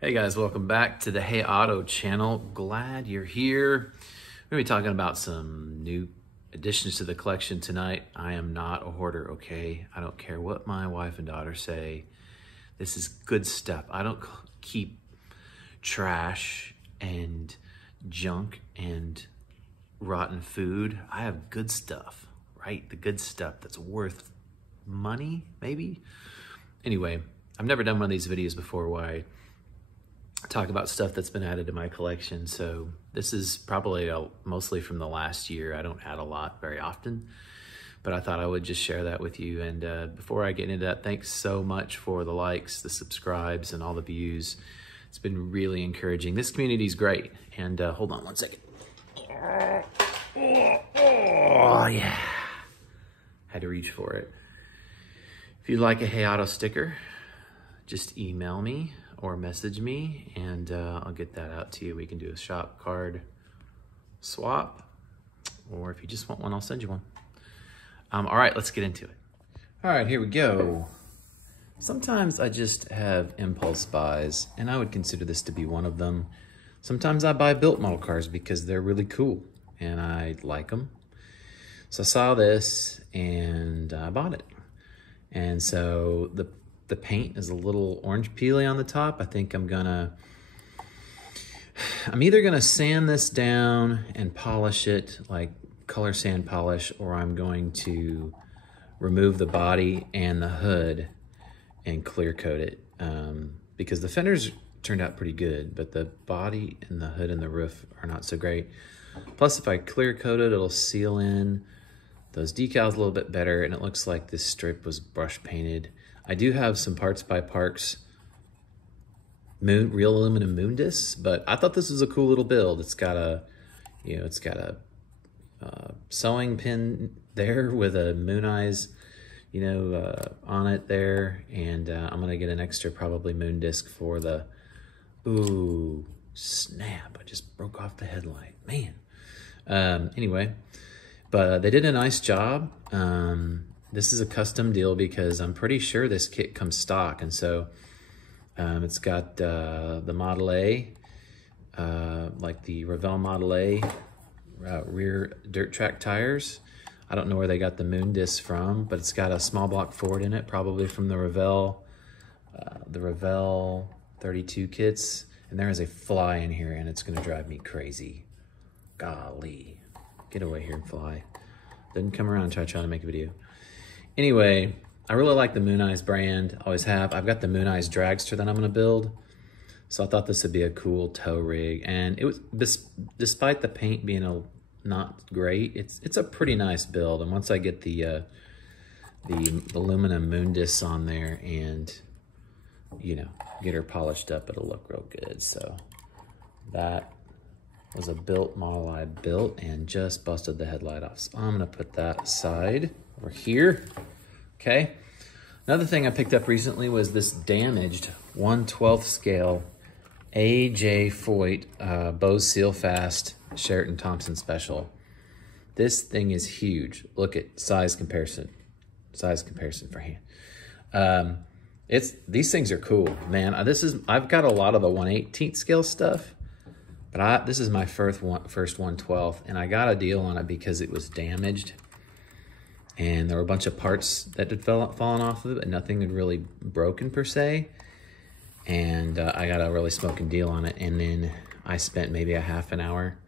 Hey guys, welcome back to the Hey Auto channel. Glad you're here. We're going to be talking about some new additions to the collection tonight. I am not a hoarder, okay? I don't care what my wife and daughter say. This is good stuff. I don't keep trash and junk and rotten food. I have good stuff, right? The good stuff that's worth money, maybe? Anyway, I've never done one of these videos before where I talk about stuff that's been added to my collection. So this is probably mostly from the last year. I don't add a lot very often, but I thought I would just share that with you. And before I get into that, thanks so much for the likes, the subscribes, and all the views. It's been really encouraging. This community is great. And hold on one second. Oh yeah, had to reach for it. If you'd like a Hey Auto sticker, just email me or message me and I'll get that out to you. We can do a shop card swap, or if you just want one, I'll send you one. All right, let's get into it. All right, here we go. Sometimes I just have impulse buys, and I would consider this to be one of them. Sometimes I buy built model cars because they're really cool and I like them. So I saw this and I bought it. And so the paint is a little orange peely on the top. I think I'm either gonna sand this down and polish it like color sand polish, or I'm going to remove the body and the hood and clear coat it, because the fenders turned out pretty good, but the body and the hood and the roof are not so great. Plus, if I clear coat it, it'll seal in those decals a little bit better, and it looks like this strip was brush painted. I do have some Parts by Parks real aluminum moon discs, but I thought this was a cool little build. It's got a, sewing pin there with a Moon Eyes, on it there, and I'm gonna get an extra probably moon disc for the. Ooh, snap! I just broke off the headlight, man. Anyway, but they did a nice job. This is a custom deal because I'm pretty sure this kit comes stock. And so it's got the Model A, like the Revell Model A rear dirt track tires. I don't know where they got the moon disc from, but it's got a small block Ford in it, probably from the Revell 32 kits. And there is a fly in here and it's gonna drive me crazy. Golly, get away here and fly. Didn't come around and trying to make a video. Anyway, I really like the Moon Eyes brand, always have. I've got the Moon Eyes dragster that I'm gonna build. So I thought this would be a cool tow rig. And it was, despite the paint being not great, it's a pretty nice build. And once I get the aluminum moon discs on there and, get her polished up, it'll look real good. So that was a built model I built and just busted the headlight off. So I'm gonna put that aside over here, okay? Another thing I picked up recently was this damaged 1/12 scale A.J. Foyt Bose Seal Fast Sheraton Thompson Special. This thing is huge. Look at size comparison for hand. These things are cool, man. I've got a lot of the 1/18 scale stuff, but this is my first 1/12, and I got a deal on it because it was damaged. And there were a bunch of parts that had fallen off of it, but nothing had really broken per se. And I got a really smoking deal on it. And then I spent maybe a half an hour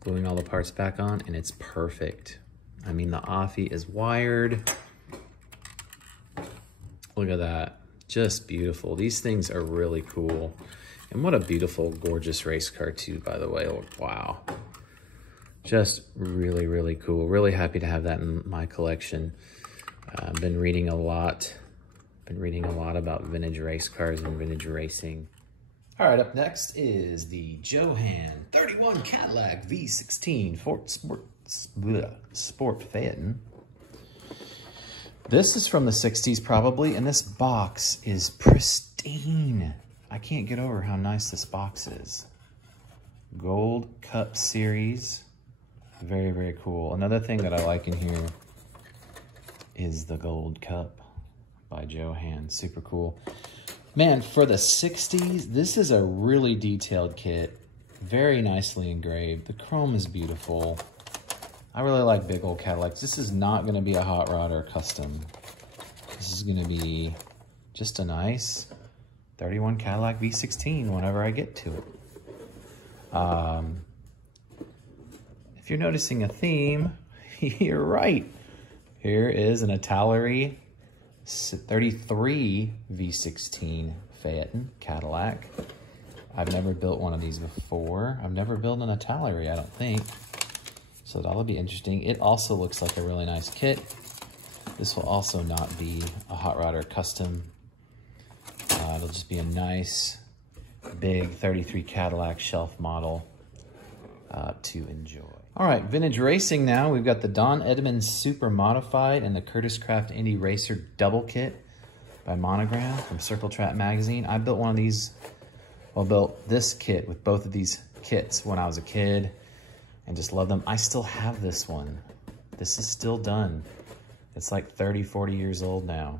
gluing all the parts back on, and it's perfect. I mean, the offie is wired. Look at that, just beautiful. These things are really cool. And what a beautiful, gorgeous race car too, by the way. Wow. Just really, really cool. Really happy to have that in my collection. I've been reading a lot. About vintage race cars and vintage racing. All right, up next is the Johan 31 Cadillac V16 Ford Sport Phaeton. This is from the 60s probably, and this box is pristine. I can't get over how nice this box is. Gold Cup Series. Very, very cool. Another thing that I like in here is the Gold Cup by Johan. Super cool. Man, for the 60s, this is a really detailed kit. Very nicely engraved. The chrome is beautiful. I really like big old Cadillacs. This is not going to be a hot rod or custom. This is going to be just a nice 31 Cadillac V16 whenever I get to it. If you're noticing a theme, you're right. Here is an Italeri 33 V16 Phaeton Cadillac. I've never built one of these before. I've never built an Italeri, I don't think. So that'll be interesting. It also looks like a really nice kit. This will also not be a hot rod or custom. It'll just be a nice, big 33 Cadillac shelf model to enjoy. All right, vintage racing now. We've got the Don Edmonds Super Modified and the Curtis Craft Indy Racer Double Kit by Monogram from Circle Track Magazine. I built one of these, well, built this kit with both of these kits when I was a kid and just love them. I still have this one. This is still done. It's like 30, 40 years old now.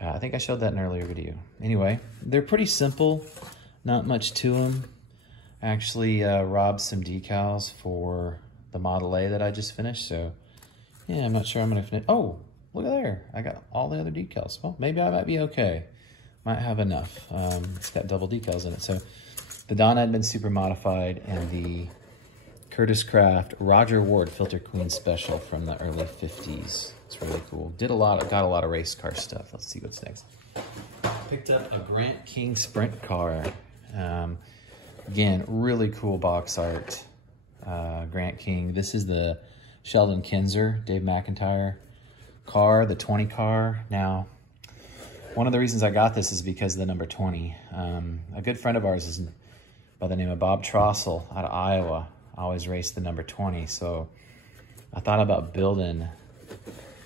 I think I showed that in an earlier video. Anyway, they're pretty simple, not much to them. I actually robbed some decals for the Model A that I just finished, so yeah, I'm not sure I'm gonna finish. Oh, look at there. I got all the other decals. Well, maybe I might be okay. Might have enough. It's got double decals in it. So the Don Edmonds Super Modified and the Curtis Craft Roger Ward Filter Queen Special from the early 50s. It's really cool. Got a lot of race car stuff. Let's see what's next. Picked up a Grant King sprint car. Again, really cool box art. Grant King. This is the Sheldon Kinzer, Dave McIntyre car, the 20 car. Now, one of the reasons I got this is because of the number 20. A good friend of ours is by the name of Bob Trossel out of Iowa. Always raced the number 20, so I thought about building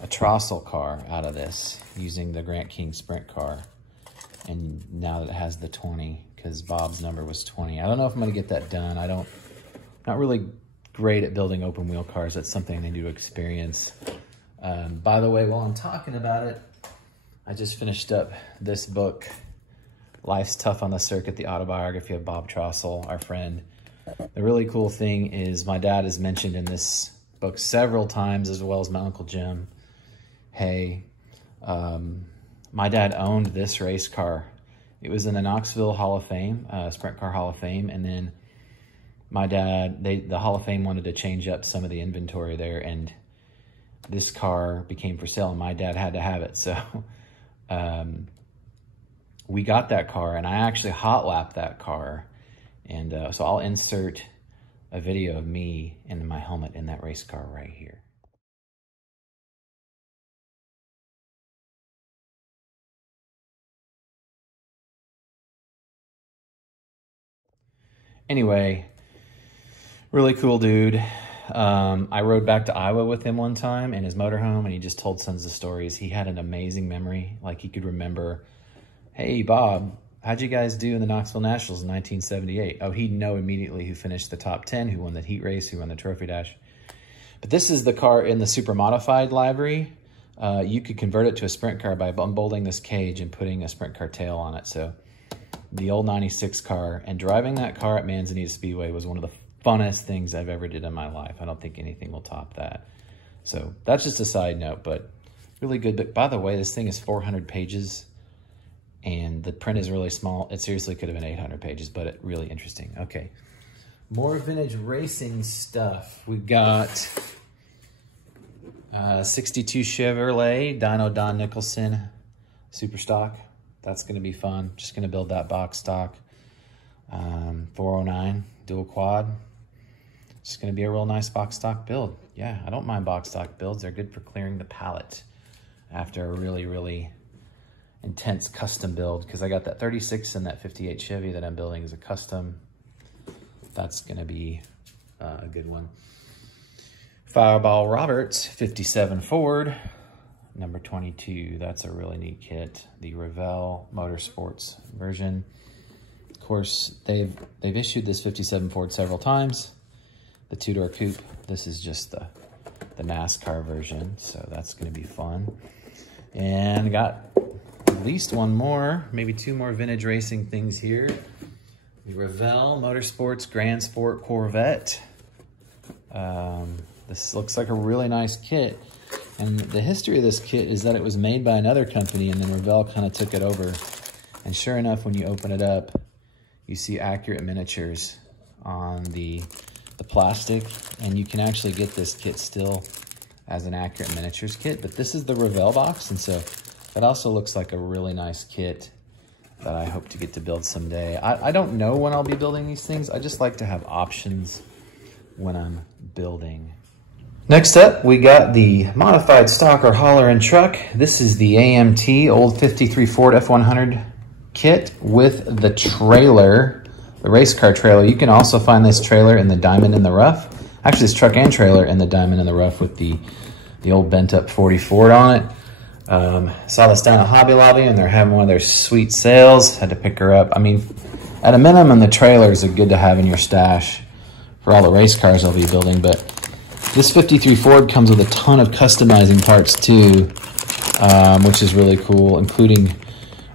a Trossel car out of this using the Grant King sprint car. And now that it has the 20, because Bob's number was 20. I don't know if I'm gonna get that done. Not really great at building open wheel cars. That's something I need to experience. By the way, while I'm talking about it, I just finished up this book, Life's Tough on the Circuit, the autobiography of Bob Trossel, our friend. The really cool thing is my dad is mentioned in this book several times, as well as my Uncle Jim. Hey, my dad owned this race car. It was in the Knoxville Hall of Fame, Sprint Car Hall of Fame, and then my dad, the Hall of Fame wanted to change up some of the inventory there, and this car became for sale, and my dad had to have it. So we got that car, and I actually hot lapped that car. And so I'll insert a video of me in my helmet in that race car right here. Anyway, really cool dude. I rode back to Iowa with him one time in his motorhome, and he just told tons of stories. He had an amazing memory. Like, he could remember, hey, Bob, how'd you guys do in the Knoxville Nationals in 1978? Oh, he'd know immediately who finished the top 10, who won the heat race, who won the trophy dash. But this is the car in the Super Modified library. You could convert it to a sprint car by unbolting this cage and putting a sprint car tail on it. So the old 96 car, and driving that car at Manzanita Speedway was one of the funnest things I've ever did in my life. I don't think anything will top that. So that's just a side note, but really good. But by the way, this thing is 400 pages and the print is really small. It seriously could have been 800 pages, but it really interesting. Okay, more vintage racing stuff. We got 62 Chevrolet Dyno Don Nicholson Super Stock. That's gonna be fun. Just gonna build that box stock. 409 dual quad. Just gonna be a real nice box stock build. Yeah, I don't mind box stock builds. They're good for clearing the palette after a really, really intense custom build, because I got that 36 and that 58 Chevy that I'm building as a custom. That's gonna be a good one. Fireball Roberts 57 Ford, number 22. That's a really neat kit. The Revell Motorsports version. Of course, they've issued this 57 Ford several times. The two-door coupe. This is just the NASCAR version, so that's gonna be fun. And got at least one more, maybe two more vintage racing things here. The Revell Motorsports Grand Sport Corvette. This looks like a really nice kit. And the history of this kit is that it was made by another company and then Revell kind of took it over. And sure enough, when you open it up, you see Accurate Miniatures on the plastic. And you can actually get this kit still as an Accurate Miniatures kit. But this is the Revell box, and so that also looks like a really nice kit that I hope to get to build someday. I don't know when I'll be building these things. I just like to have options when I'm building. Next up, we got the modified stock or hauler and truck. This is the AMT old 53 Ford F100 kit with the trailer, the race car trailer. You can also find this trailer in the Diamond in the Rough. Actually, this truck and trailer in the Diamond in the Rough with the old bent up 40 Ford on it. Saw this down at Hobby Lobby and they're having one of their sweet sales. Had to pick her up. I mean, at a minimum, the trailers are good to have in your stash for all the race cars I'll be building, but this 53 Ford comes with a ton of customizing parts too, which is really cool, including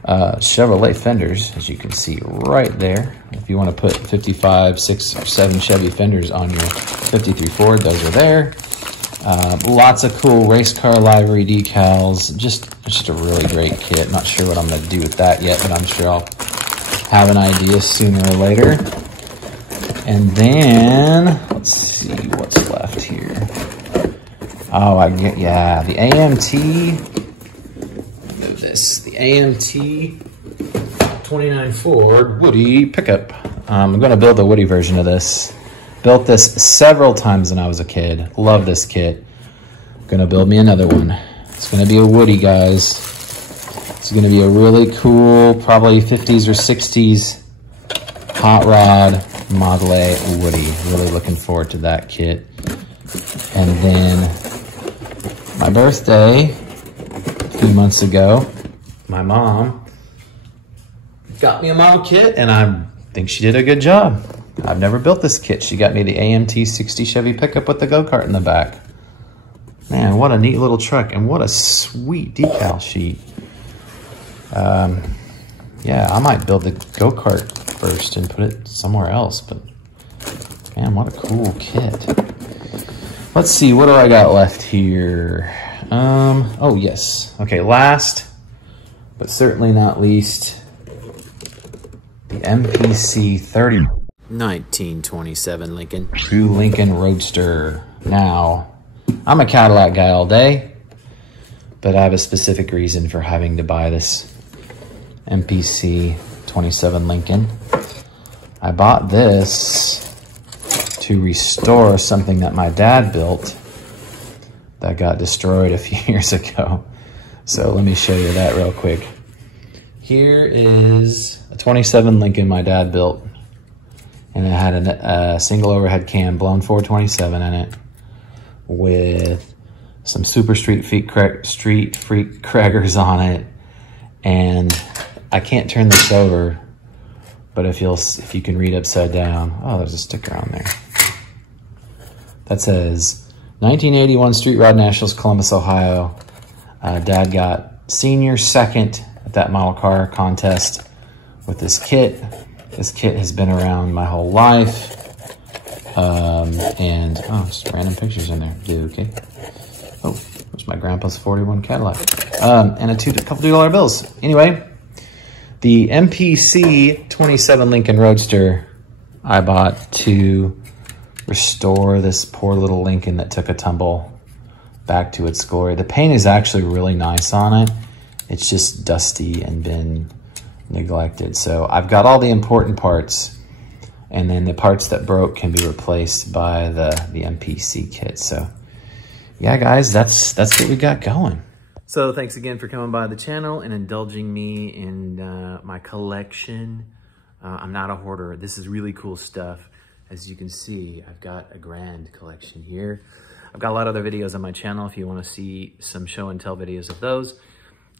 Chevrolet fenders, as you can see right there. If you want to put 55, 6, or 7 Chevy fenders on your 53 Ford, those are there. Lots of cool race car livery decals. Just a really great kit. Not sure what I'm going to do with that yet, but I'm sure I'll have an idea sooner or later. And then, let's see what's left here. Oh, yeah, the AMT. Move this. The AMT 29 Ford Woody pickup. I'm going to build a Woody version of this. Built this several times when I was a kid. Love this kit. Gonna build me another one. It's gonna be a Woody, guys. It's gonna be a really cool, probably 50s or 60s hot rod Model A Woody. Really looking forward to that kit. And then my birthday, a few months ago, my mom got me a model kit and I think she did a good job. I've never built this kit. She got me the AMT 60 Chevy pickup with the go-kart in the back. Man, what a neat little truck and what a sweet decal sheet. Yeah, I might build the go-kart first and put it somewhere else, but man, what a cool kit. Let's see, what do I got left here? Oh yes. Okay, last, but certainly not least, the MPC 30. 1927 Lincoln. True Lincoln Roadster. Now, I'm a Cadillac guy all day, but I have a specific reason for having to buy this MPC 27 Lincoln. I bought this to restore something that my dad built that got destroyed a few years ago. So let me show you that real quick. Here is a 27 Lincoln my dad built. And it had a single overhead cam, blown 427 in it, with some Super Street Freak Craggers on it. And I can't turn this over, but if you can read upside down, oh, there's a sticker on there that says 1981 Street Rod Nationals, Columbus, Ohio. Dad got senior second at that model car contest with this kit. This kit has been around my whole life. And, oh, just random pictures in there. Okay. Oh, there's my grandpa's 41 Cadillac. And a couple $2 bills. Anyway, the MPC 27 Lincoln Roadster I bought to restore this poor little Lincoln that took a tumble back to its glory. The paint is actually really nice on it. It's just dusty and been neglected. So I've got all the important parts, and then the parts that broke can be replaced by the MPC kit. So yeah, guys, that's what we got going. So thanks again for coming by the channel and indulging me in my collection. I'm not a hoarder. This is really cool stuff. As you can see, I've got a grand collection here. I've got a lot of other videos on my channel if you want to see some show and tell videos of those.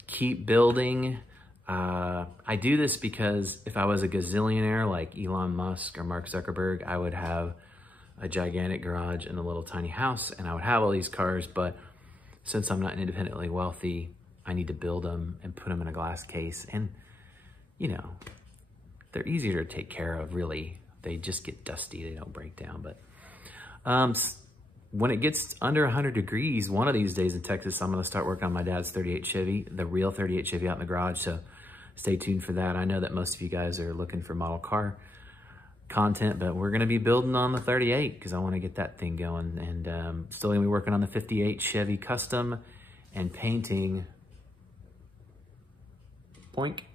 Keep building. I do this because if I was a gazillionaire like Elon Musk or Mark Zuckerberg, I would have a gigantic garage and a little tiny house, and I would have all these cars. But since I'm not independently wealthy, I need to build them and put them in a glass case. And, you know, they're easier to take care of, really. They just get dusty, they don't break down. But when it gets under 100 degrees, one of these days in Texas, I'm gonna start working on my dad's 38 Chevy, the real 38 Chevy out in the garage. So stay tuned for that. I know that most of you guys are looking for model car content, but we're gonna be building on the 38 because I wanna get that thing going. And still gonna be working on the 58 Chevy Custom and painting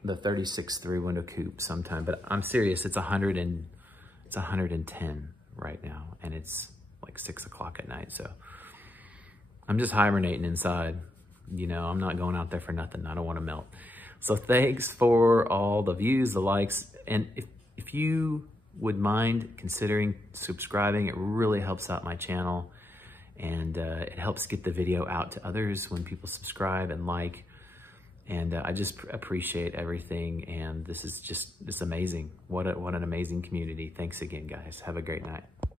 the 36 3-window coupe sometime. But I'm serious, it's 110 right now, and it's like 6 o'clock at night. So I'm just hibernating inside. You know, I'm not going out there for nothing. I don't want to melt. So thanks for all the views, the likes. And if you would mind considering subscribing, it really helps out my channel. And it helps get the video out to others when people subscribe and like. And I just appreciate everything. And this is amazing. What an amazing community. Thanks again, guys. Have a great night.